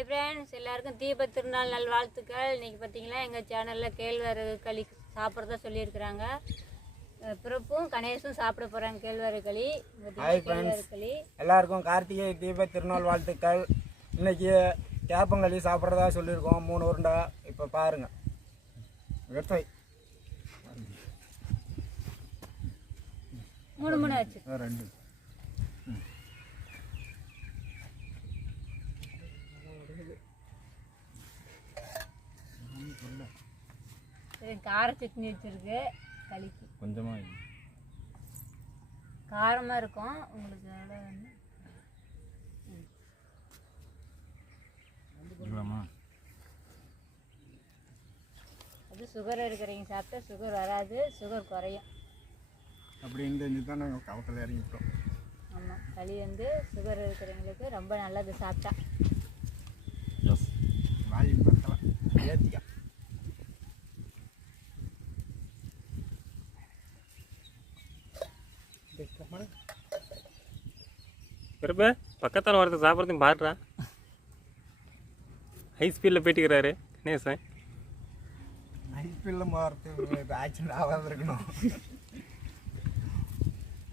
Hi friends, எல்லாருக்கும் தீப திருநாள் நல்வாழ்த்துக்கள். இன்றைக்கி பார்த்தீங்கன்னா எங்கள் சேனலில் கேழ்வரகு களி சாப்பிட்றதா சொல்லியிருக்கிறாங்க. பிறப்பும் கணேசும் சாப்பிட போகிறாங்க கேழ்வரகு களி. கேழ்வரகு களி எல்லாருக்கும் கார்த்திகை தீப திருநாள் வாழ்த்துக்கள். இன்னைக்கு கேப்பங்களி சாப்பிட்றதா சொல்லியிருக்கோம். 3 உருண்டை. இப்போ பாருங்க, எடுத்து 3 ஆச்சு. 2 கார சட்னி வச்சிருக்கு களிக்கு. கொஞ்சமாக காரமாக இருக்கும் உங்களுக்கு. அது சுகர் இருக்கிறவங்க சாப்பிட்டா சுகர் வராது, சுகர் குறையும். அப்படின்னு தெரிஞ்சு தான் நாங்கள் கவத்தில் இறங்கிட்டோம். ஆமாம், களி சுகர் இருக்கிறவங்களுக்கு ரொம்ப நல்லது சாப்பிட்டா. வாய் பத்தலாம் ஏற்றிக்கா. பிறப்பு பக்கத்தால் ஒருத்தர் சாப்பிட்றதையும் பாடுறா. ஹை ஸ்பீடில் போயிட்டுக்கிறாரு கணேசன். ஹை ஸ்பீடில் போகிறது ஆக்சிடென்ட் ஆகாத இருக்கணும்.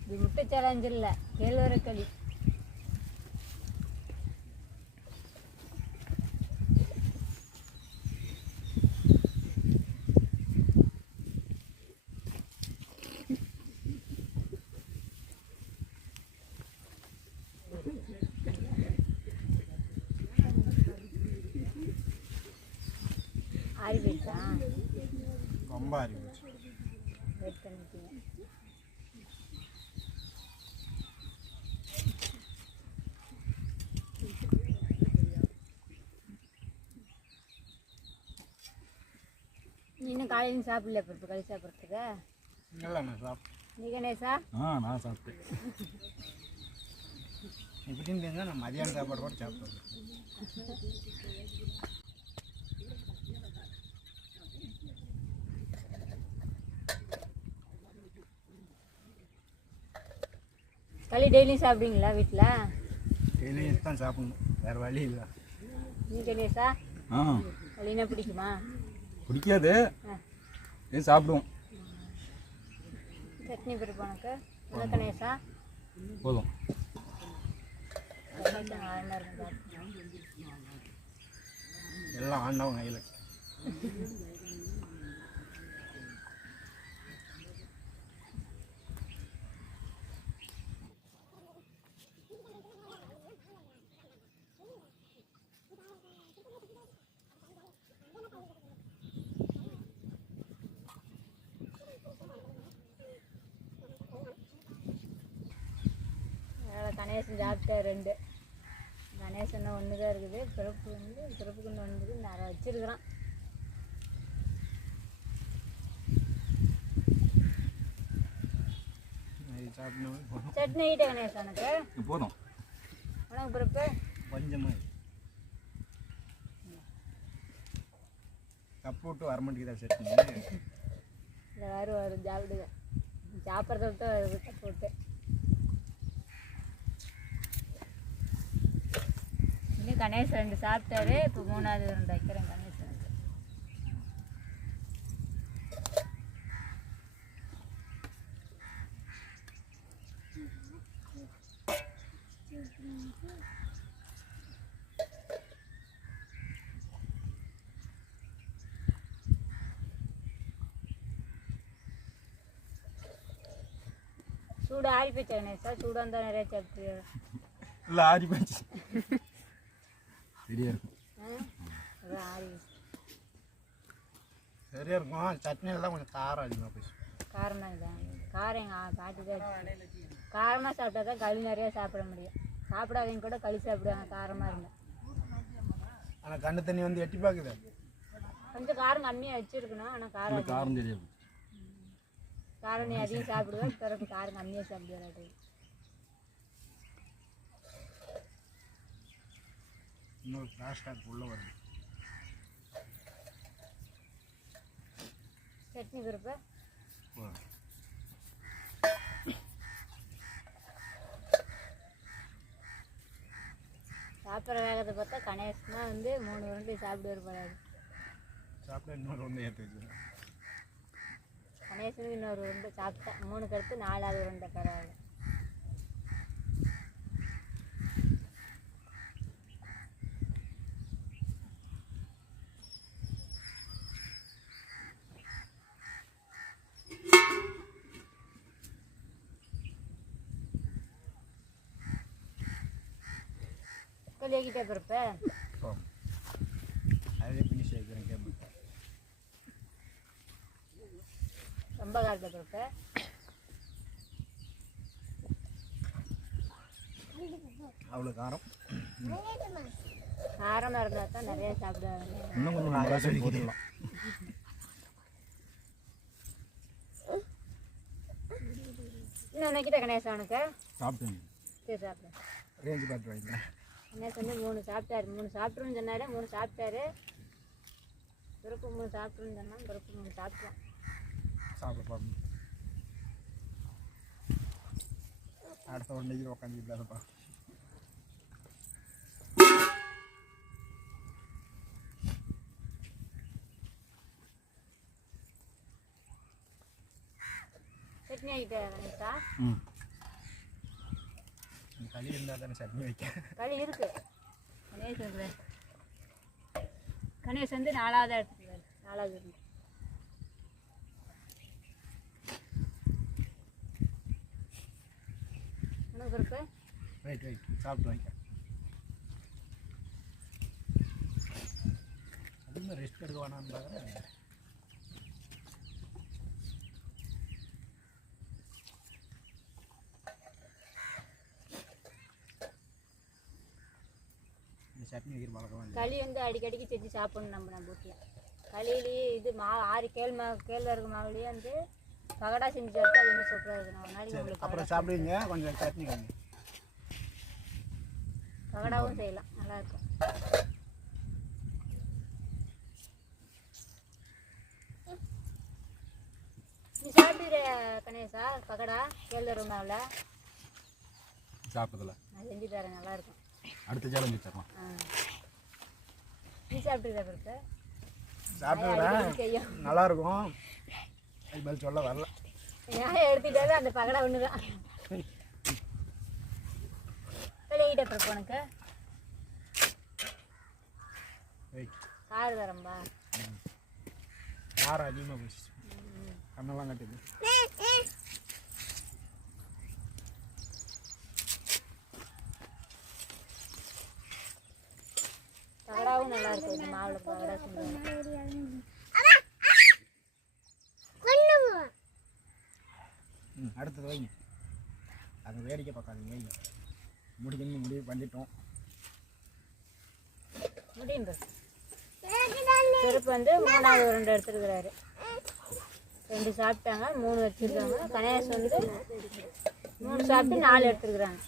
இது முட்டை சேலஞ்சு இல்லை, கேழ்வரகு களி. ஆறிடுச்சா? ரொம்ப ஆறிடுச்சு. வெயிட் பண்ணிட்டீங்க. இன்னும் காலையில் சாப்பிடல பிறப்பு களி சாப்பிட்றதுக்கு? இல்லை நான் சாப்பிட்டேன். நீ கணேசா? நான் சாப்பிட்டேன். இப்படின்னு தெரிஞ்சால் நான் மதியானம் சாப்பாடு கூட சாப்பிட்டேன். களி டெய்லியும் சாப்பிடுவீங்களா வீட்டில்? டெய்லியும் தான் சாப்பிடணும், வேறு வழி இல்லை. நீ கணேசா? களினா பிடிக்குமா? பிடிக்காது, சாப்பிடுவோம். சட்னி பிறப்பு உனக்கு கணேசா? போதும். எல்லாம் ஆண்டவங்க கையில். கணேசன் சாப்பிட்டா 2. கணேசன் 1 தான் இருக்குது. பிறப்புக்கு 1 நிறைய வச்சிருக்கிறான். சட்னி ஈட்ட கணேசனுக்கு போதும். உனக்கு பிறப்பு கொஞ்சமாக கப்பு விட்டு வர மாட்டேங்குதா சட்னி? இல்லை, வரும் சாப்பிடுங்க. சாப்பிட்றத விட்டு வருது கப்பு விட்டு. இன்னும் கணேசன் 2 சாப்பிட்டாரு. இப்போ 3வது 2 வைக்கிறேன் கணேசனுக்கு. சூடு ஆறி போச்சு கணேசா? சூடாக இருந்தால் நிறைய சாப்பிட்டு. இல்லை, ஆறி போச்சு. சரியா இருக்கும். ஆறி சரியா இருக்கும். சட்னியில் தான் கொஞ்சம் காரம் அதிகமாக போச்சு. காரம் தான் இதான். காரம் எங்கள் பாட்டி தான். காரமாக சாப்பிட்டா தான் களி நிறையா சாப்பிட முடியும். சாப்பிடாதவங்க கூட களி சாப்பிடுவாங்க காரமாக இருந்தால். ஆனால் கண்ணு தண்ணி எட்டி பார்க்குது. கொஞ்சம் காரம் கம்மியாக வச்சுருக்கணும். ஆனால் காரம் தெரியாது. காரம் நீ அதிகம் சாப்பிடுவேன், பிறகு காரம் கம்மியாக சாப்பிடுவாரு. இன்னொரு ஃப்ளாஷ்பேக் உள்ளே வருது. சட்னி பிறப்பு சாப்பிட்ற வேகத்தை பார்த்தா கணேஷ் தான் வந்து 3 உருண்டை சாப்பிட்டு போறாரு. சாப்பிட இன்னொரு ஒன்று ஏற்றி வச்சுருக்கேன். கணேசனுக்கு இன்னொரு உருண்டை சாப்பிட்டா 3க்கு அடுத்து 4வது உருண்டை பரவாயில்ல. களியாக்கிட்டே பிறப்ப அதே ஃபினிஷ் ஆகிக்கிறேன் கேபிள். ரொம்ப காலத்தில் பிறப்ப அவ்வளோ காரம். காரமாக இருந்தால் தான் நிறைய சாப்பிடுவாங்க. இன்னும் கொஞ்சம் நல்லா சொல்லி போட்டுக்கலாம். இன்னும் நினைக்கிட்ட கணேசனுக்கு சாப்பிட்டேன். சரி சாப்பிடு. ரேஞ்சு பார்த்து வைங்க. கணேஷ் வந்து 3 சாப்பிட்டாரு. 3 சாப்பிட்ருன்னு சொன்னார். 3 சாப்பிட்டாரு. பிறப்பு 3 சாப்பிட்ருன்னு சொன்னால் பிறப்பு 3 சாப்பிட்டோம். சாப்பிட பார்ப்போம். அடுத்த ஒரு நெய்யில் உட்காந்துக்கிட்டாருப்பா. சட்னி ஆகிட்ட கணேஷா? ம் களி இருந்தால் தானே சட்னி வைக்க. களி இருக்கு. கணேஷ் இருக்குது. கணேஷ் வந்து 4வது எடுத்துக்கிறாரு. 4வது இருந்து உனக்கு பிறப்பு ரைட் சாப்பிட்டு வைக்க. அதுவும் ரெஸ்ட் எடுக்க வேணான்னு பார்க்குறேன். சட்னி வைக்கிற பழக்கம். களி வந்து அடிக்கடிக்கு செஞ்சு சாப்பிடணும் நம்ம வீட்டில். களியிலேயே இது 6 கேழ்வரகு மாவுலேயே வந்து பகடா செஞ்சு சாப்பிட்டா அது இன்னும் சூப்பராக இருக்கும். ஒரு நாளைக்கு உங்களுக்கு அப்புறம் சாப்பிடுவீங்க கொஞ்சம் சட்னி வைங்க. பகடாவும் செய்யலாம், நல்லாயிருக்கும். நீ சாப்பிடுற கணேசா பகடா கேழ்வரகு மாவில்? சாப்பிட்டதில்ல. நான் செஞ்சு தரேன், நல்லாயிருக்கும். அடுத்த சேலஞ்சு தரலாம். நீ சாப்பிட்டுருக்க பிறகு சாப்பிடுறேன், நல்லா இருக்கும். அது மேலே சொல்ல வரல. நியாயம் எடுத்துட்டாவே அந்த பகடா ஒன்று தான். வெளியிட்ட பிறகு உனக்கு காரு தரம்பா. காரம் அதிகமாக போச்சு, கண்ணெல்லாம் கட்டுது. பகடாவும் நல்லா இருக்கும். இந்த மாவில் பகடா செஞ்சாங்க. அடுத்தது வைங்க. அது வேடிக்கை பார்க்காதீங்க, வைங்க. முடிக்கணும்னு முடிவு பண்ணிட்டோம். முடியும் செருப்பு வந்து 3வது உருண்டை எடுத்துருக்கிறாரு. 2 சாப்பிட்டாங்க, 3 வச்சுருக்காங்க. கணேஷ் வந்து 3 சாப்பிட்டு 4 எடுத்துருக்குறாங்க.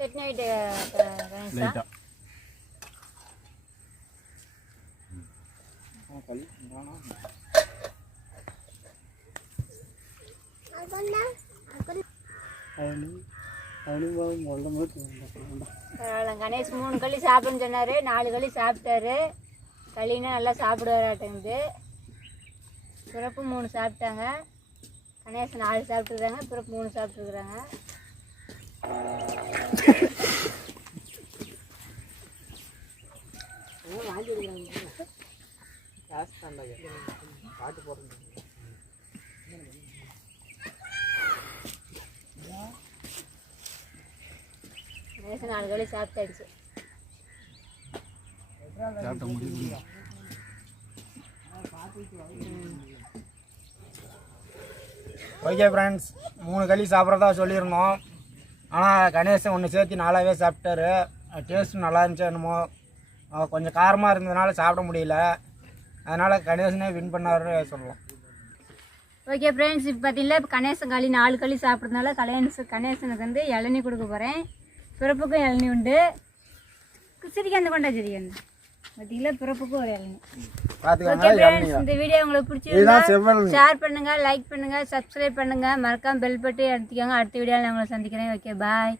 சட்னி ஆகிட்டு கணேஷா? லைட்டாக களி கணேஷ் 3 களி சாப்பிடுன்னு சொன்னார். 4 களி சாப்பிட்டாரு. களின்னா நல்லா சாப்பிடுவாராட்டங்குது. பிறப்பு 3 சாப்பிட்டாங்க. கணேஷ் 4 சாப்பிட்டுருக்காங்க. பிறப்பு 3 சாப்பிட்டுருக்குறாங்க. பாட்டு போடுறது கணேஷ் 4 களி சாப்பிட்டாச்சு. சாப்பிட்ட முடியும். ஓகே ஃப்ரெண்ட்ஸ், 3 களி சாப்பிட்றதா சொல்லியிருந்தோம். ஆனால் கணேசன் ஒன்று சேர்த்து 4ஆவே சாப்பிட்டாரு. டேஸ்ட்டு நல்லா இருந்துச்சு என்னமோ. கொஞ்சம் காரமாக இருந்ததுனால சாப்பிட முடியல. அதனால் கணேசனே வின் பண்ணாருன்னு சொல்லலாம். ஓகே ஃப்ரெண்ட்ஸ், இப்போ பார்த்தீங்கன்னா இப்போ கணேசன் களி 4 களி சாப்பிட்றதுனால கணேசனுக்கு வந்து இளநீ கொடுக்க போகிறேன். பிறப்புக்கும் இளநீ உண்டு. சிரிக்காந்து கொண்டா சிரிக்காந்து பார்த்தீங்களா, பிறப்புக்கும் ஒரு இளநீ. ஓகே ஃப்ரெண்ட்ஸ், இந்த வீடியோ உங்களுக்கு பிடிச்சிருந்தா ஷேர் பண்ணுங்கள், லைக் பண்ணுங்கள், சப்ஸ்கிரைப் பண்ணுங்கள், மறக்காம பெல் பட்டி அழுத்திக்கோங்க. அடுத்த வீடியோவில் நான் உங்களை சந்திக்கிறேன். Okay bye.